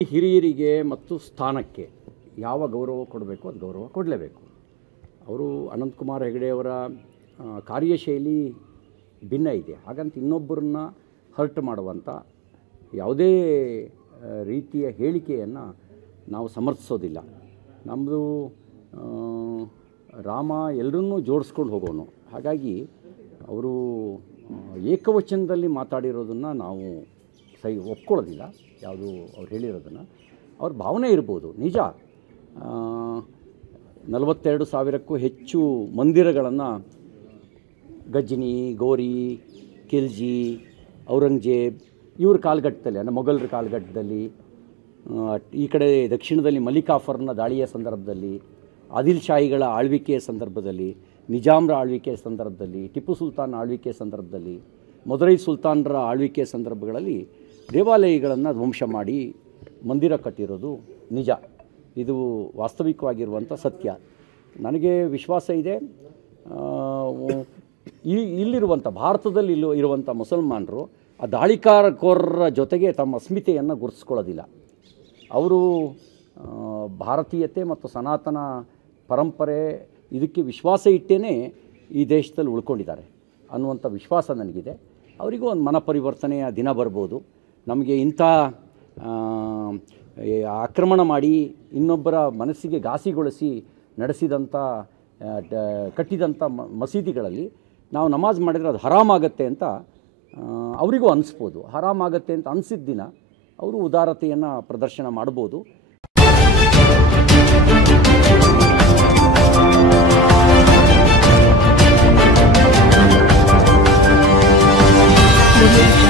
ಹಿರಿಯರಿಗೆ ಮತ್ತು ಸ್ಥಾನಕ್ಕೆ ಯಾವ ಗೌರವ ಕೊಡಬೇಕು ಅದು ಗೌರವ ಕೊಡಲೇಬೇಕು. ಅವರು ಅನಂತಕುಮಾರ್ ಹೆಗಡೆ ಅವರ ಕಾರ್ಯಶೈಲಿ ಭಿನ್ನ ಇದೆ. ಹಾಗಂತ ಇನ್ನೊಬ್ಬರನ್ನ ಹರ್ಟ್ ಮಾಡುವಂಥ ಯಾವುದೇ ರೀತಿಯ ಹೇಳಿಕೆಯನ್ನು ನಾವು ಸಮರ್ಥಿಸೋದಿಲ್ಲ. ನಮ್ಮದು ರಾಮ ಎಲ್ಲರನ್ನೂ ಜೋಡಿಸ್ಕೊಂಡು ಹೋಗೋನು. ಹಾಗಾಗಿ ಅವರು ಏಕವಚನದಲ್ಲಿ ಮಾತಾಡಿರೋದನ್ನು ನಾವು ಒಪ್ಕೊಳ್ಳೋದಿಲ್ಲ. ಯಾವುದು ಅವ್ರು ಹೇಳಿರೋದನ್ನು ಅವ್ರ ಭಾವನೆ ಇರ್ಬೋದು, ನಿಜ. 42,000ಕ್ಕೂ ಹೆಚ್ಚು ಮಂದಿರಗಳನ್ನು ಗಜ್ನಿ, ಗೋರಿ, ಖಿಲ್ಜಿ, ಔರಂಗಜೇಬ್ ಇವ್ರ ಕಾಲಘಟ್ಟದಲ್ಲಿ, ಅಂದರೆ ಮೊಘಲರ ಕಾಲಘಟ್ಟದಲ್ಲಿ, ಈ ಕಡೆ ದಕ್ಷಿಣದಲ್ಲಿ ಮಲಿಕಾಫರ್ನ ದಾಳಿಯ ಸಂದರ್ಭದಲ್ಲಿ, ಆದಿಲ್ ಶಾಹಿಗಳ ಆಳ್ವಿಕೆಯ ಸಂದರ್ಭದಲ್ಲಿ, ನಿಜಾಮ್ರ ಆಳ್ವಿಕೆಯ ಸಂದರ್ಭದಲ್ಲಿ, ಟಿಪ್ಪು ಸುಲ್ತಾನ್ ಆಳ್ವಿಕೆಯ ಸಂದರ್ಭದಲ್ಲಿ, ಮದುರೈ ಸುಲ್ತಾನರ ಆಳ್ವಿಕೆಯ ಸಂದರ್ಭಗಳಲ್ಲಿ ದೇವಾಲಯಗಳನ್ನು ಧ್ವಂಸ ಮಾಡಿ ಮಂದಿರ ಕಟ್ಟಿರೋದು ನಿಜ. ಇದು ವಾಸ್ತವಿಕವಾಗಿರುವಂಥ ಸತ್ಯ. ನನಗೆ ವಿಶ್ವಾಸ ಇದೆ, ಇಲ್ಲಿರುವಂಥ ಭಾರತದಲ್ಲಿ ಇರುವಂಥ ಮುಸಲ್ಮಾನರು ಆ ದಾಳಿಕೋರರ ಜೊತೆಗೆ ತಮ್ಮ ಅಸ್ಮಿತೆಯನ್ನು ಗುರುತಿಸ್ಕೊಳ್ಳೋದಿಲ್ಲ. ಅವರು ಭಾರತೀಯತೆ ಮತ್ತು ಸನಾತನ ಪರಂಪರೆ ಇದಕ್ಕೆ ವಿಶ್ವಾಸ ಇಟ್ಟೇ ಈ ದೇಶದಲ್ಲಿ ಉಳ್ಕೊಂಡಿದ್ದಾರೆ ಅನ್ನುವಂಥ ವಿಶ್ವಾಸ ನನಗಿದೆ. ಅವರಿಗೂ ಒಂದು ಮನಪರಿವರ್ತನೆಯ ದಿನ ಬರ್ಬೋದು. ನಮಗೆ ಇಂಥ ಆಕ್ರಮಣ ಮಾಡಿ ಇನ್ನೊಬ್ಬರ ಮನಸ್ಸಿಗೆ ಘಾಸಿಗೊಳಿಸಿ ನಡೆಸಿದಂಥ ಕಟ್ಟಿದಂಥ ಮಸೀದಿಗಳಲ್ಲಿ ನಾವು ನಮಾಜ್ ಮಾಡಿದರೆ ಅದು ಹರಾಮಾಗತ್ತೆ ಅಂತ ಅವರಿಗೂ ಅನಿಸ್ಬೋದು. ಹರಾಮಾಗತ್ತೆ ಅಂತ ಅನಿಸಿದ ದಿನ ಅವರು ಉದಾರತೆಯನ್ನು ಪ್ರದರ್ಶನ ಮಾಡ್ಬೋದು. Audio